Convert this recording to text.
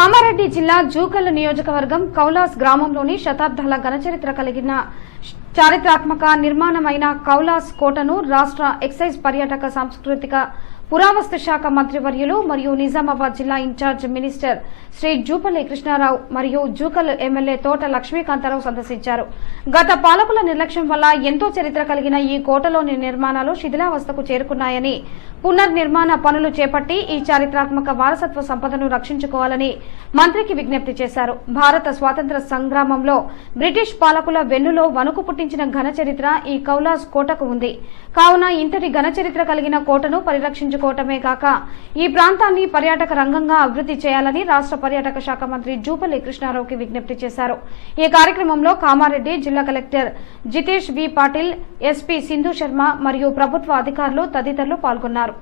కామారెడ్డి జిల్లా జూకల్ నియోజకవర్గం కౌలాస్ గ్రామంలోని శతాబ్దాల ఘనచరిత్ర కలిగిన చారిత్రాత్మక నిర్మాణమైన కౌలాస్ కోటను రాష్ట్ర ఎక్సైజ్ పర్యాటక సాంస్కృతిక పురావస్తు శాఖ మంత్రివర్యులు మరియు నిజామాబాద్ జిల్లా ఇన్ఛార్జ్ మినిస్టర్ శ్రీ జూపల్లి కృష్ణారావు మరియు జూకల్ ఎమ్మెల్యే తోట లక్ష్మీకాంతారావు సందర్శించారు. గత పాలకుల నిర్లక్ష్యం వల్ల ఎంతో చరిత్ర కలిగిన ఈ కోటలోని నిర్మాణాలు శిథిలావస్థకు చేరుకున్నాయని, పునర్నిర్మాణ పనులు చేపట్టి ఈ చారిత్రాత్మక వారసత్వ సంపదను రక్షించుకోవాలని మంత్రికి విజ్ఞప్తి చేశారు. భారత స్వాతంత్ర సంగ్రామంలో బ్రిటిష్ పాలకుల వెన్నులో వణుకు పుట్టించిన ఘన చరిత్ర ఈ కౌలాస్ కోటకు ఉంది. కావున ఇంతటి ఘన చరిత్ర కలిగిన కోటను పరిరక్షించుకోవటమే కాక ఈ ప్రాంతాన్ని పర్యాటక రంగంగా అభివృద్ధి చేయాలని రాష్ట్ర పర్యాటక శాఖ మంత్రి జూపల్లి కృష్ణారావుకి విజ్ఞప్తి చేశారు. ఈ కార్యక్రమంలో కామారెడ్డి జిల్లా కలెక్టర్ జితేష్ వి పాటిల్, ఎస్పీ సింధు శర్మ మరియు ప్రభుత్వ అధికారులు తదితరులు పాల్గొన్నారు.